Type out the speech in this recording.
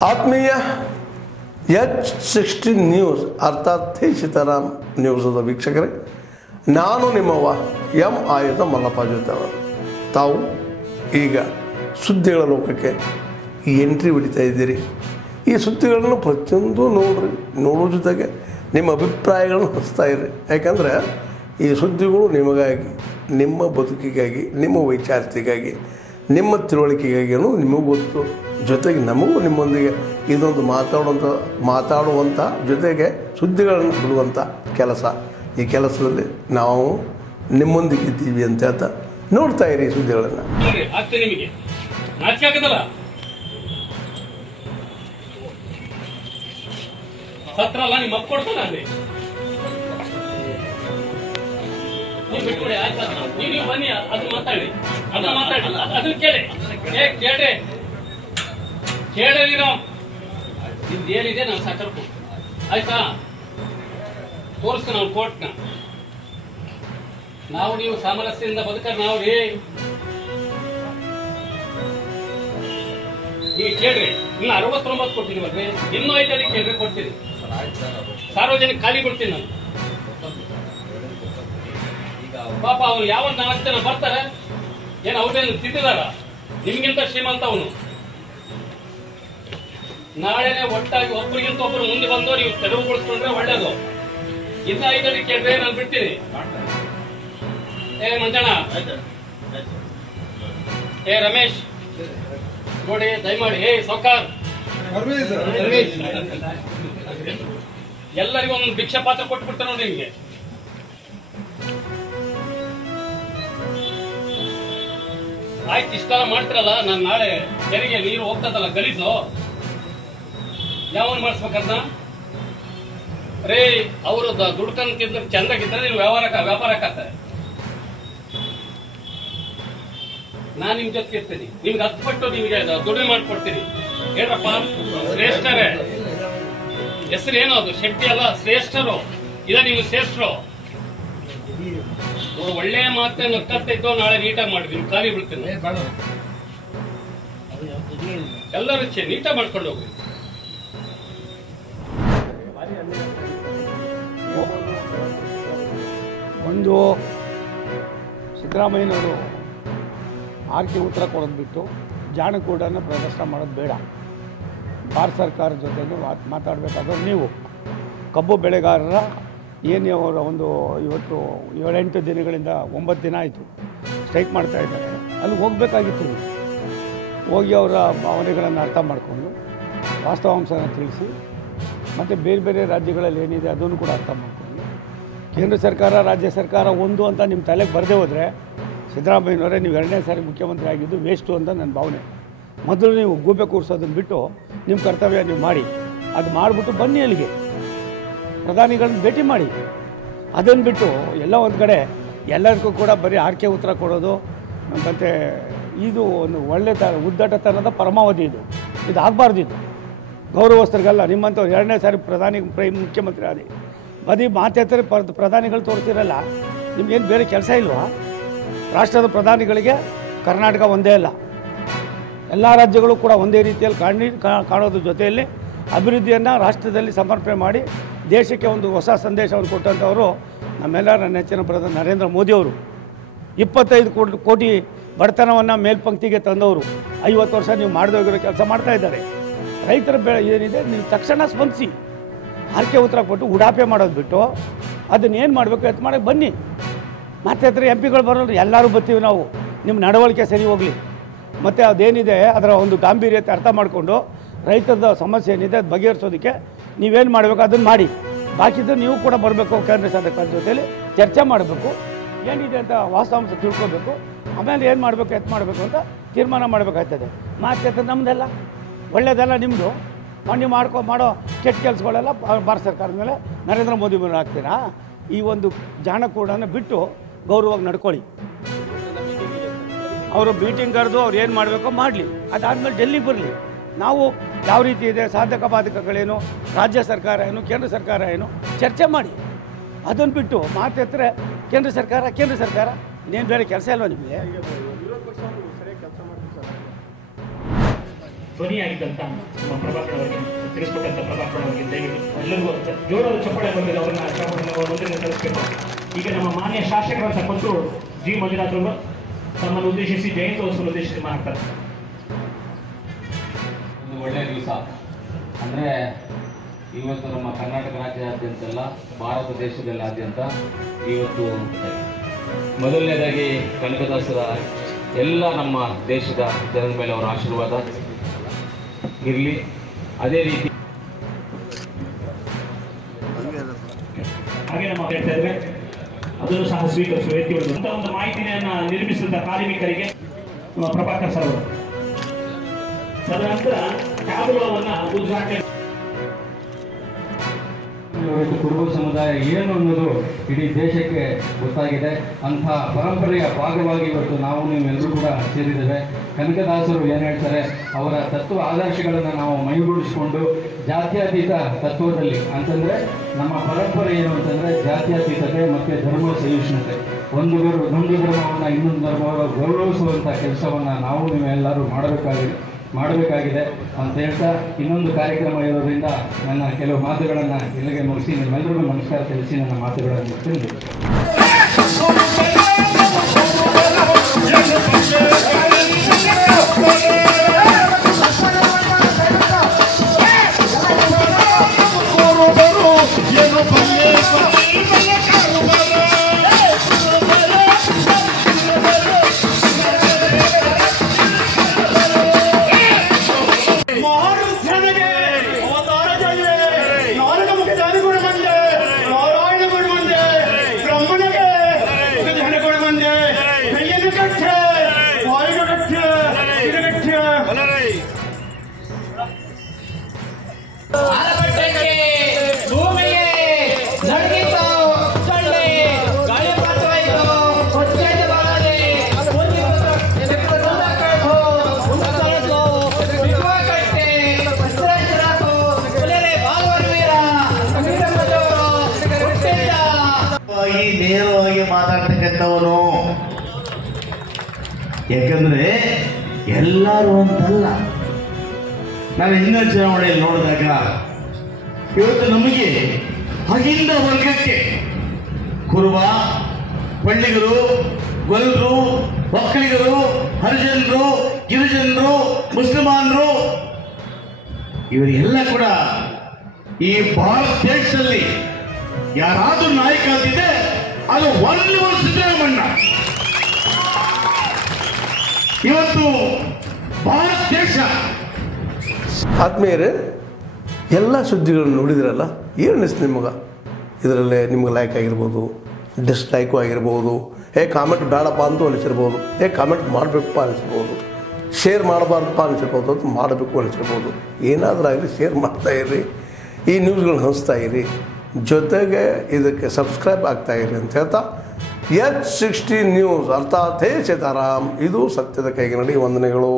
ಆತ್ಮೀಯ H16 news ಅರ್ಥಾತ್ ಸೀತಾರಾಮ್ ನ್ಯೂಸದ ವೀಕ್ಷಕರೇ, ನಾನು ನಿಮ್ಮವ ಎಂ ಆಯುಧ ಮಲ್ಲಪ್ಪ ಜೊತೆ ಅವರು. ತಾವು ಈಗ ಸುದ್ದಿಗಳ ಲೋಕಕ್ಕೆ ಎಂಟ್ರಿ ಹೊಡಿತಾ ಇದ್ದೀರಿ. ಈ ಸುದ್ದಿಗಳನ್ನು ಪ್ರತಿಯೊಂದು ನೋಡೋ ಜೊತೆಗೆ ನಿಮ್ಮ ಅಭಿಪ್ರಾಯಗಳನ್ನು ಹಂಚ್ತಾ ಇರಿ. ಯಾಕಂದರೆ ಈ ಸುದ್ದಿಗಳು ನಿಮಗಾಗಿ, ನಿಮ್ಮ ಬದುಕಿಗಾಗಿ, ನಿಮ್ಮ ವೈಚಾರಿಕೆಗಾಗಿ, ನಿಮ್ಮ ತಿಳುವಳಿಕೆಗಾಗಿಯೂ ನಿಮಗೂ ಗೊತ್ತು. ಜೊತೆಗೆ ನಮಗೂ ನಿಮ್ಮೊಂದಿಗೆ ಇದೊಂದು ಮಾತಾಡುವಂಥ ಜೊತೆಗೆ ಸುದ್ದಿಗಳನ್ನು ಬಿಡುವಂಥ ಕೆಲಸ. ಈ ಕೆಲಸದಲ್ಲಿ ನಾವು ನಿಮ್ಮೊಂದಿಗೆ ಇದ್ದೀವಿ ಅಂತ ಹೇಳ್ತಾ ನೋಡ್ತಾ ಇರಿ ಸುದ್ದಿಗಳನ್ನು. ನಿಮಗೆ ನಾಚಿಕೆ ಆಗದಲ್ಲ, ಸತ್ರಲ್ಲ ನಿಮ್ಮ ಅಪ್ಪ ಕೊಡ್ತಾನ ಅಲ್ಲಿ ನೀವು ಬಿಟ್ಕೊಡಿ. ಆಯ್ತಾ, ನೀವು ಬನ್ನಿ, ಅದನ್ನ ಮಾತಾಡಿ, ಅದನ್ನ ಕೇಳಿ, ಕೇಳಿ ನಾವು ನಿಮ್ದು ಏನಿದೆ ನಾವು ಸಾಕರ್ಕು. ಆಯ್ತಾ, ತೋರಿಸ್ತು ನಾವು ಕೋರ್ಟ್ನ. ನಾವು ನೀವು ಸಾಮರಸ್ಯದಿಂದ ಬದುಕ ನಾವು ರೀ. ನೀವು ಕೇಳ್ರಿ, ಇನ್ನು 69 ಕೊಟ್ಟಿದ್ದೀವಲ್ರಿ, ಇನ್ನೂ 5 ಕೇಳ್ರಿ, ಕೊಡ್ತೀನಿ. ಸಾರ್ವಜನಿಕ ಖಾಲಿ ಬಿಡ್ತೀನಿ ನಾನು. ಪಾಪ ಅವನು ಯಾವ 4 ಜನ ಬರ್ತಾರೆ, ಏನು ಅವ್ರೇನು ತಿಂದಿದಾರ? ನಿಮ್ಗಿಂತ ಶ್ರೀಮಂತ ಅವನು. ನಾಳೆನೆ ಒಟ್ಟಾಗಿ ಒಬ್ಬರಿಗಿಂತ ಒಬ್ಬರು ಮುಂದೆ ಬಂದು ನೀವು ತೆರವುಗೊಳಿಸ್ಕೊಂಡ್ರೆ ಒಳ್ಳೇದು. ಇನ್ನ 5 ಕೇಳ್ರೆ ನಾನು ಬಿಡ್ತೀನಿ. ಮಂಜಣ್ಣ, ರಮೇಶ್ ನೋಡಿ, ದಯಮಾಡಿ. ಸೌಕಾರ್, ಎಲ್ಲರಿಗೂ ಒಂದು ಭಿಕ್ಷಾ ಪಾತ್ರ ಕೊಟ್ಬಿಡ್ತಾರೆ ನೋಡಿ ನಿಮ್ಗೆ. ಆಯ್ತು, ಇಷ್ಟೆಲ್ಲ ಮಾಡ್ತಿರಲ್ಲ, ನಾನು ನಾಳೆ ಕೆರೆಗೆ ನೀರು ಹೋಗ್ತದಲ್ಲ ಗಲೀಜು, ಯಾವನ್ ಮಾಡಿಸ್ಬೇಕಂತ ರೇ? ಅವರು ದುಡ್ಕಂತಿದ್ರೆ ಚಂದಾಗಿದ್ರೆ ನೀವು ವ್ಯಾಪಾರಕ್ಕಾಗ್ತದೆ. ನಾನ್ ನಿಮ್ ಜೊತೆ ಇರ್ತೀನಿ, ನಿಮ್ಗೆ 10 ಪಟ್ಟು ನಿಮ್ಗೆ ದುಡಿಮೆ ಮಾಡ್ಕೊಡ್ತೀನಿ. ಹೇಳ್ರಪ್ಪ, ಶ್ರೇಷ್ಠರೇ. ಹೆಸರು ಏನೋ ಅದು, ಶೆಟ್ಟಿ ಅಲ್ಲ, ಶ್ರೇಷ್ಠರು. ಇದ ನೀವು ಶ್ರೇಷ್ಠರು. ಒಳ್ಳೆ ಮಾತೇ ನಕ್ಕತ್ತಿದ್ದು ನಾಳೆ ನೀಟಾಗಿ ಮಾಡಿದ್ವಿ, ಖಾಲಿ ಬಿಡ್ತೀನಿ. ಎಲ್ಲರೂ ನೀಟಾಗಿ ಮಾಡ್ಕೊಂಡು ಹೋಗ್ರಿ. ಒಂದು ಸಿದ್ದರಾಮಯ್ಯನವರು ಆರ್ಕೆ ಉತ್ತರ ಕೊಡೋದು ಬಿಟ್ಟು ಜಾಣಕೂಡನ್ನು ಪ್ರದರ್ಶನ ಮಾಡೋದು ಬೇಡ. ಭಾರತ ಸರ್ಕಾರದ ಜೊತೆಗೆ ಮಾತಾಡಬೇಕಾದ್ರೆ ನೀವು ಕಬ್ಬು ಬೆಳೆಗಾರರ ಏನು ಅವರ ಒಂದು ಇವತ್ತು 7-8 ದಿನಗಳಿಂದ 9 ದಿನ ಆಯಿತು ಸ್ಟ್ರೈಕ್ ಮಾಡ್ತಾ ಇದ್ದಾರೆ. ಅಲ್ಲಿ ಹೋಗಬೇಕಾಗಿತ್ತು. ಹೋಗಿ ಅವರ ಭಾವನೆಗಳನ್ನು ಅರ್ಥ ಮಾಡಿಕೊಂಡು ವಾಸ್ತವಾಂಶನ ತಿಳಿಸಿ, ಮತ್ತು ಬೇರೆ ಬೇರೆ ರಾಜ್ಯಗಳಲ್ಲಿ ಏನಿದೆ ಅದನ್ನು ಕೂಡ ಅರ್ಥ ಮಾಡಿಕೊಂಡು, ಕೇಂದ್ರ ಸರ್ಕಾರ ರಾಜ್ಯ ಸರ್ಕಾರ ಒಂದು ಅಂತ ನಿಮ್ಮ ತಲೆಗೆ ಬರದೇ ಹೋದರೆ ಸಿದ್ದರಾಮಯ್ಯನವರೇ ನೀವು 2ನೇ ಸಾರಿ ಮುಖ್ಯಮಂತ್ರಿ ಆಗಿದ್ದು ವೇಸ್ಟು ಅಂತ ನನ್ನ ಭಾವನೆ. ಮೊದಲು ನೀವು ಗೂಬೆ ಕೂರಿಸೋದನ್ನು ಬಿಟ್ಟು ನಿಮ್ಮ ಕರ್ತವ್ಯ ನೀವು ಮಾಡಿ. ಅದು ಮಾಡಿಬಿಟ್ಟು ಬನ್ನಿ, ಅಲ್ಲಿಗೆ ಪ್ರಧಾನಿಗಳನ್ನ ಭೇಟಿ ಮಾಡಿ. ಅದನ್ನು ಬಿಟ್ಟು ಎಲ್ಲ ಒಂದು ಕಡೆ ಎಲ್ಲರಿಗೂ ಕೂಡ ಬರೀ ಆರ್ಕೆ ಉತ್ತರ ಕೊಡೋದು, ಮತ್ತು ಇದು ಒಂದು ಒಳ್ಳೆ ಉದ್ದಟತನದ ಪರಮಾವಧಿ. ಇದು ಆಗಬಾರ್ದು. ಇದು ಗೌರವಸ್ಥರಿಗಲ್ಲ. ನಿಮ್ಮಂಥವ್ರು 2ನೇ ಸಾರಿ ಮುಖ್ಯಮಂತ್ರಿ ಆದಿ ಬದಿ ಮಾತೆತ್ತರೆ ಪ್ರಧಾನಿಗಳು ತೋರಿಸಿರಲ್ಲ. ನಿಮ್ಗೇನು ಬೇರೆ ಕೆಲಸ ಇಲ್ವಾ? ರಾಷ್ಟ್ರದ ಪ್ರಧಾನಿಗಳಿಗೆ ಕರ್ನಾಟಕ ಒಂದೇ ಅಲ್ಲ, ಎಲ್ಲ ರಾಜ್ಯಗಳು ಕೂಡ ಒಂದೇ ರೀತಿಯಲ್ಲಿ ಕಾಣೋದ್ರ ಜೊತೆಯಲ್ಲಿ ಅಭಿವೃದ್ಧಿಯನ್ನು ರಾಷ್ಟ್ರದಲ್ಲಿ ಸಮರ್ಪಣೆ ಮಾಡಿ ದೇಶಕ್ಕೆ ಒಂದು ಹೊಸ ಸಂದೇಶವನ್ನು ಕೊಟ್ಟಂಥವರು ನಮ್ಮೆಲ್ಲರ ನೆಚ್ಚಿನ ಪ್ರಧಾನಿ ನರೇಂದ್ರ ಮೋದಿಯವರು. 25 ಕೋಟಿ ಬಡತನವನ್ನು ಮೇಲ್ಪಂಕ್ತಿಗೆ ತಂದವರು. 50 ವರ್ಷ ನೀವು ಮಾಡದೇ ಹೋಗಿರೋ ಕೆಲಸ ಮಾಡ್ತಾ ಇದ್ದಾರೆ. ರೈತರ ಏನಿದೆ ನೀವು ತಕ್ಷಣ ಸ್ಪಂದಿಸಿ. ಆರ್ಕೆ ಉತ್ತರ ಕೊಟ್ಟು ಉಡಾಪೆ ಮಾಡೋದು ಬಿಟ್ಟು ಅದನ್ನೇನು ಮಾಡಬೇಕು ಎತ್ತು ಮಾಡೋಕ್ಕೆ ಬನ್ನಿ. ಮತ್ತೆ MP ಗಳು ಬರೋರು ಎಲ್ಲರೂ ಬರ್ತೀವಿ ನಾವು. ನಿಮ್ಮ ನಡವಳಿಕೆ ಸರಿ ಹೋಗಲಿ, ಮತ್ತು ಅದೇನಿದೆ ಅದರ ಒಂದು ಗಾಂಭೀರ್ಯತೆ ಅರ್ಥ ಮಾಡಿಕೊಂಡು ರೈತರದ ಸಮಸ್ಯೆ ಏನಿದೆ ಅದು ಬಗೆಹರಿಸೋದಕ್ಕೆ ನೀವೇನು ಮಾಡಬೇಕು ಅದನ್ನು ಮಾಡಿ. ಬಾಕಿದ್ದು ನೀವು ಕೂಡ ಬರಬೇಕು, ಕೇಂದ್ರ ಸರ್ಕಾರದ ಜೊತೆಯಲ್ಲಿ ಚರ್ಚೆ ಮಾಡಬೇಕು, ಏನಿದೆ ಅಂತ ವಾಸ್ತವಾಂಶ ತಿಳ್ಕೊಬೇಕು. ಆಮೇಲೆ ಏನು ಮಾಡಬೇಕು ಎತ್ತು ಮಾಡಬೇಕು ಅಂತ ತೀರ್ಮಾನ ಮಾಡಬೇಕಾಗ್ತದೆ. ಮಾತು ನಮ್ಮದೆಲ್ಲ ಒಳ್ಳೆಯದೆಲ್ಲ ನಿಮ್ಮದು. ನೀವು ಮಾಡೋ ಕೆಟ್ಟ ಕೆಲಸಗಳೆಲ್ಲ ಭಾರತ ಸರ್ಕಾರದ ಮೇಲೆ ನರೇಂದ್ರ ಮೋದಿ ಮೇಲೆ ಹಾಕ್ತೀರಾ? ಈ ಒಂದು ಜಾಣಕೂಡನ್ನು ಬಿಟ್ಟು ಗೌರವವಾಗಿ ನಡ್ಕೊಳ್ಳಿ. ಅವರು ಮೀಟಿಂಗ್ ಕರೆದು ಅವ್ರು ಏನು ಮಾಡಬೇಕೋ ಮಾಡಲಿ. ಅದಾದಮೇಲೆ ಡೆಲ್ಲಿಗೆ ಬರಲಿ. ನಾವು ಯಾವ ರೀತಿ ಇದೆ, ಸಾಧಕ ಬಾಧಕಗಳೇನು, ರಾಜ್ಯ ಸರ್ಕಾರ ಏನು, ಕೇಂದ್ರ ಸರ್ಕಾರ ಏನು, ಚರ್ಚೆ ಮಾಡಿ. ಅದನ್ನು ಬಿಟ್ಟು ಮಾತೆತ್ತರೆ ಕೇಂದ್ರ ಸರ್ಕಾರ ಇನ್ನೇನು ಬೇರೆ ಕೆಲಸ ಇಲ್ವ ನಿಮಗೆ? ಧ್ವನಿಯಾಗಿದ್ದಂಥ ನಮ್ಮ ಪ್ರಭಾಕರ್ ಅವರಿಗೆ ತಿಳಿಸ್ಕೊಟ್ಟಂಥ ಪ್ರಭಾಕರ್ ಅವರಿಗೆ ದಯವಿಟ್ಟು ಎಲ್ಲರಿಗೂ ಜೋರಾದ ಚಪ್ಪಾಳೆ ಬಂದಿದೆ ಅವರನ್ನ ಮೊದಲನೇ ತರಿಸಬೇಕು. ಈಗ ನಮ್ಮ ಮಾನ್ಯ ಶಾಸಕರಂತ ಬಂದು ಜಿ ಮಂಜುನಾಥ್ ಅವರು ತಮ್ಮನ್ನು ಉದ್ದೇಶಿಸಿ ಜಯಂತ್ಯೋತ್ಸವ ಉದ್ದೇಶಿಸಿ ಮಾಡ್ತಾರೆ. ಒಂದು ಒಳ್ಳೆಯ ದಿವಸ ಅಂದರೆ ಇವತ್ತು ನಮ್ಮ ಕರ್ನಾಟಕ ರಾಜ್ಯಾದ್ಯಂತೆಲ್ಲ ಭಾರತ ದೇಶದಲ್ಲಾದ್ಯಂತ ಇವತ್ತು ಮೊದಲನೇದಾಗಿ ಕನಕದಾಸರ ಎಲ್ಲ ನಮ್ಮ ದೇಶದ ಜನರ ಮೇಲೆ ಅವರ ಆಶೀರ್ವಾದ ಇರಲಿ. ಅದೇ ರೀತಿ ಹಾಗೆ ನಮ್ಮ ಹೇಳ್ತಾ ಇದ್ದೇವೆ ಅದನ್ನು ಸಹ ಸ್ವೀಕರಿಸುವ ವ್ಯಕ್ತಿಗಳು ಅಂತ ಒಂದು ಮಾಹಿತಿಯನ್ನು ನಿರ್ಮಿಸಿದ ಕಾರ್ಮಿಕರಿಗೆ ನಮ್ಮ ಪ್ರಭಾಕರ್ ಸರ್ ಅವರು ತದನಂತರ ಟ್ಯಾಬ್ಲೋವನ್ನು ಉದ್ಘಾಟನೆ ಕುರುಬ ಸಮುದಾಯ ಏನು ಅನ್ನೋದು ಇಡೀ ದೇಶಕ್ಕೆ ಗೊತ್ತಾಗಿದೆ. ಅಂಥ ಪರಂಪರೆಯ ಭಾಗವಾಗಿ ಇವತ್ತು ನಾವು ನೀವೆಲ್ಲರೂ ಕೂಡ ಸೇರಿದ್ದೇವೆ. ಕನಕದಾಸರು ಏನು ಹೇಳ್ತಾರೆ, ಅವರ ತತ್ವ ಆದರ್ಶಗಳನ್ನು ನಾವು ಮೈಗೂಡಿಸಿಕೊಂಡು ಜಾತ್ಯತೀತ ತತ್ವದಲ್ಲಿ ಅಂತಂದರೆ ನಮ್ಮ ಪರಂಪರೆ ಏನು ಅಂತಂದರೆ ಜಾತ್ಯತೀತತೆ ಮತ್ತು ಧರ್ಮ ಸಹಿಷ್ಣುತೆ. ಒಂದು ಧರ್ಮವನ್ನು ಇನ್ನೊಂದು ಧರ್ಮವನ್ನು ಗೌರವಿಸುವಂಥ ಕೆಲಸವನ್ನು ನಾವು ನೀವೆಲ್ಲರೂ ಮಾಡಬೇಕಾಗಿದೆ ಅಂತ ಹೇಳ್ತಾ ಇನ್ನೊಂದು ಕಾರ್ಯಕ್ರಮ ಇರೋದ್ರಿಂದ ನನ್ನ ಕೆಲವು ಮಾತುಗಳನ್ನು ಇಲ್ಲಿಗೆ ಮುಗಿಸಿ ನಿಮ್ಮೆಲ್ಲರಿಗೂ ನಮಸ್ಕಾರ ತಿಳಿಸಿ ನನ್ನ ಮಾತುಗಳನ್ನು ಮುಗಿಸ್ತೀನಿ. ನೇರವಾಗಿ ಮಾತಾಡ್ತಕ್ಕಂಥವನು. ಯಾಕಂದ್ರೆ ಎಲ್ಲರೂ ಅಂತಲ್ಲ. ನಾನು ಹಿಂದಿನ ಚುನಾವಣೆಯಲ್ಲಿ ನೋಡಿದಾಗ ಇವತ್ತು ನಮಗೆ ಅಹಿಂದ ವರ್ಗಕ್ಕೆ ಕುರುಬ, ಪಳ್ಳಿಗರು, ಗೊಲ್ಲರು, ಒಕ್ಕಲಿಗರು, ಹರಿಜನರು, ಗಿರಿಜನರು, ಮುಸಲ್ಮಾನರು ಇವರೆಲ್ಲ ಕೂಡ ಈ ಭಾರತ ದೇಶದಲ್ಲಿ ಯಾರಾದ್ರೂ ನಾಯಕ ಅಂತಿದೆ ಅದು ಒಂದು ಸಿದ್ದರಾಮಣ್ಣ. ಇವತ್ತು ಭಾರತ ದೇಶ. ಆತ್ಮೀಯರೇ, ಎಲ್ಲ ಸುದ್ದಿಗಳನ್ನು ನೋಡಿದ್ರಲ್ಲ, ಏನು ಅನಿಸ್ತು ನಿಮಗೆ? ಇದರಲ್ಲೇ ನಿಮ್ಗೆ ಲೈಕ್ ಆಗಿರ್ಬೋದು, ಡಿಸ್ಲೈಕು ಆಗಿರ್ಬೋದು, ಕಾಮೆಂಟ್ ಬೇಡಪ್ಪ ಅಂತೂ ಅನಿಸಿರ್ಬೋದು, ಕಾಮೆಂಟ್ ಮಾಡಬೇಕಪ್ಪ ಅನಿಸಿರ್ಬೋದು, ಶೇರ್ ಮಾಡಬಾರ್ದಪ್ಪ ಅನಿಸಿರ್ಬೋದು, ಅದು ಮಾಡಬೇಕು ಅನಿಸಿರ್ಬೋದು. ಏನಾದರೂ ಆಗಲಿ ಶೇರ್ ಮಾಡ್ತಾಯಿರಿ, ಈ ನ್ಯೂಸ್ಗಳನ್ನ ಹಂಚ್ತಾ ಇರಿ, ಜೊತೆಗೆ ಇದಕ್ಕೆ ಸಬ್ಸ್ಕ್ರೈಬ್ ಆಗ್ತಾಯಿರಿ ಅಂತ ಹೇಳ್ತಾ H16 ನ್ಯೂಸ್ ಅರ್ಥಾತ್ ಹೇ ಸೀತಾರಾಮ್, ಇದು ಸತ್ಯದ ಕೈಗೆ ನಡಿ. ವಂದನೆಗಳು.